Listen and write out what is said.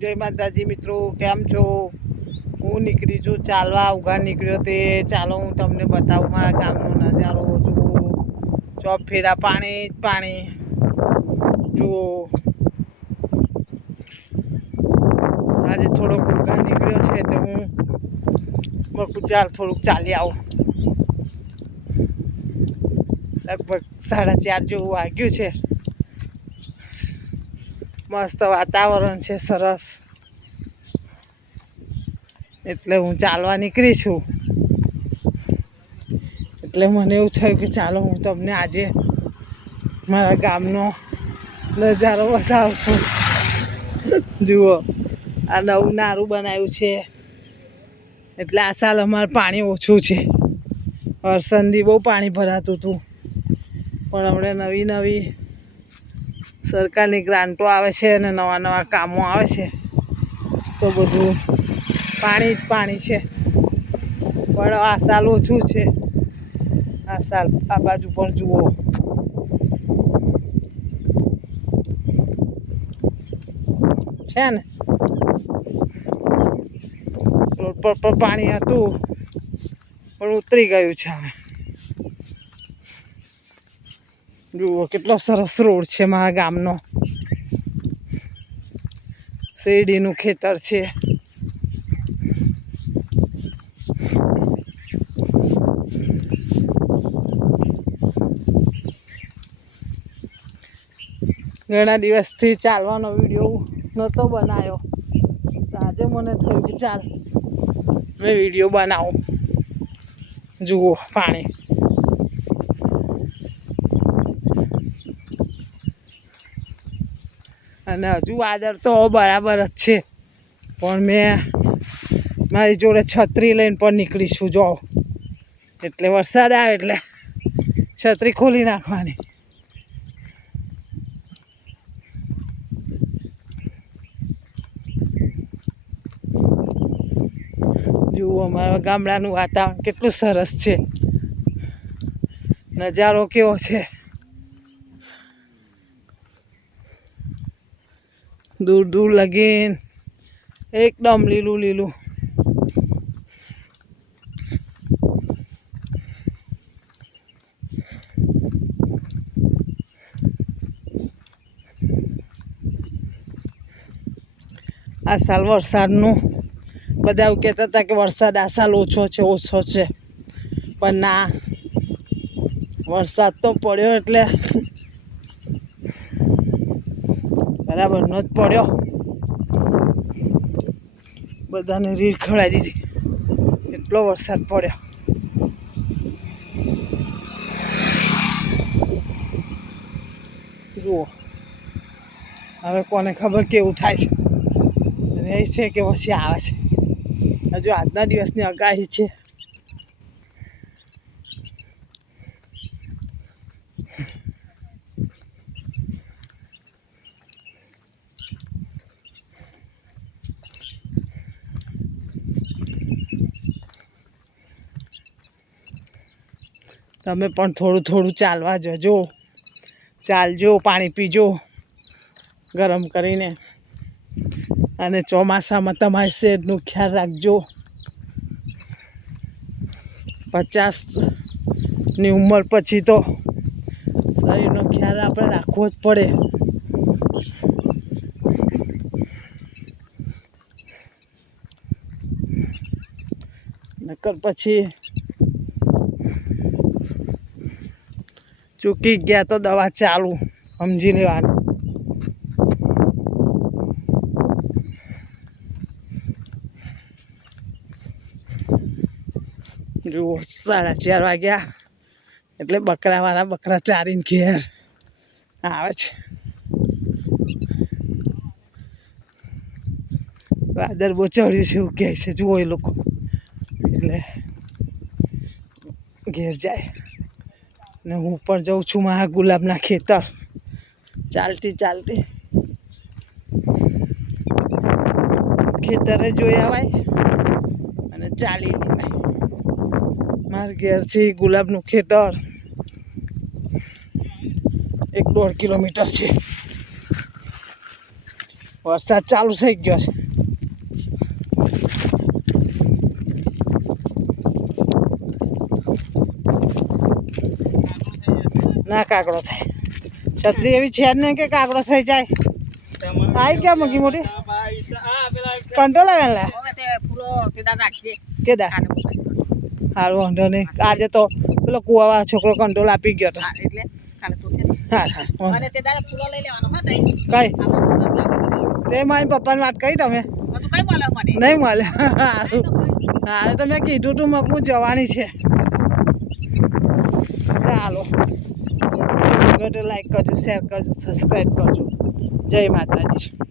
જય માતાજી મિત્રો, કેમ છો? હું નીકળી છું ચાલવા. ઉઘાડ નીકળ્યો તે ચાલો હું તમને બતાવું મારા ગામનો નજારો. જુઓ, ચોપ ફેરા પાણી જ પાણી. જુઓ, આજે થોડોક ઉઘાડ નીકળ્યો છે તો હું બકું ચાલ થોડુંક ચાલી આવું. લગભગ 4:30 જેવું વાગ્યું છે. મસ્ત વાતાવરણ છે, સરસ. એટલે હું ચાલવા નીકળી છું. એટલે મને એવું થયું કે ચાલો હું તમને આજે મારા ગામનો નજારો બતાવું છું. જુઓ, આ નવું નારું બનાવ્યું છે એટલે આ સાલ અમારે પાણી ઓછું છે. વરસાદી બહુ પાણી ભરાતું હતું, પણ હમણાં નવી સરકારની ગ્રાન્ટો આવે છે અને નવા કામો આવે છે તો બધું પાણી જ પાણી છે. પણ આ સાલ ઓછું છે. આ સાલ આ બાજુ પણ જુઓ, છે ને રોડ પર પાણી હતું પણ ઉતરી ગયું છે હવે. જુઓ કેટલો સરસ રોડ છે મારા ગામનો. શેરડીનું ખેતર છે. ઘણા દિવસથી ચાલવાનો વિડીયો નહોતો બનાવ્યો, તો આજે મને થયું કે ચાલ મેં વિડીયો બનાવું. જુઓ પાણી, અને હજુ વાદળ તો બરાબર જ છે, પણ મેં મારી જોડે છત્રી લઈને પણ નીકળીશું. જો એટલે વરસાદ આવે એટલે છત્રી ખોલી નાખવાની. જુઓ અમારા ગામડાનું વાતાવરણ કેટલું સરસ છે. નજારો કેવો છે. દૂર દૂર લગીન એકદમ લીલું લીલું. આ સાલ વરસાદનું બધા એવું કહેતા હતા કે વરસાદ આ સાલ ઓછો છે, પણ ના, વરસાદ તો પડ્યો એટલે બરાબરનો જ પડ્યો. બધાને રીલ ખવડાવી દીધી, એટલો વરસાદ પડ્યો. જુઓ, હવે કોને ખબર કેવું થાય છે, રહે છે કે પછી આવે છે. હજુ આજના દિવસની આગાહી છે. તમે પણ થોડું ચાલવા જજો, ચાલજો, પાણી પીજો ગરમ કરીને, અને ચોમાસામાં તમારી સેહતનું ખ્યાલ રાખજો. 50ની ઉંમર પછી તો શરીરનો ખ્યાલ આપણે રાખવો જ પડે. નકર પછી ચૂકી ગયા તો દવા ચાલુ, સમજી લેવાનું. જુઓ 4:30 વાગ્યા એટલે બકરા ચારીને ઘેર આવે છે. વાદળ બહુ ચડ્યું છે એવું કહે છે. જુઓ એ લોકો એટલે ઘેર જાય. ને હું પણ જઉં છું મારા ગુલાબના ખેતર ચાલતી. ખેતરે જોઈ આવાય અને ચાલી લેવાય. મારા ઘેરથી ગુલાબનું ખેતર 1-1.5 કિલોમીટર છે. વરસાદ ચાલુ થઈ ગયો છે. ના કાકડો થાય. છત્રી એવી છે જ નહીં કે કાકડો થઈ જાય. આવી ક્યાં મૂકી મોટી કંટ્રોલ આવે ને કેદા સારું વાંધો નહીં. આજે તો પેલો કુવાવાળો છોકરો કંટ્રોલ આપી ગયો હતો. હા હા કઈ તે મારી પપ્પાની વાત કહી તમે નહીં મળે. સારું હારે તો મેં કીધું તું મગ જવાની છે. ચાલો લાઈક કરજો, શેર કરજો, સબસ્ક્રાઈબ કરજો. જય માતાજી.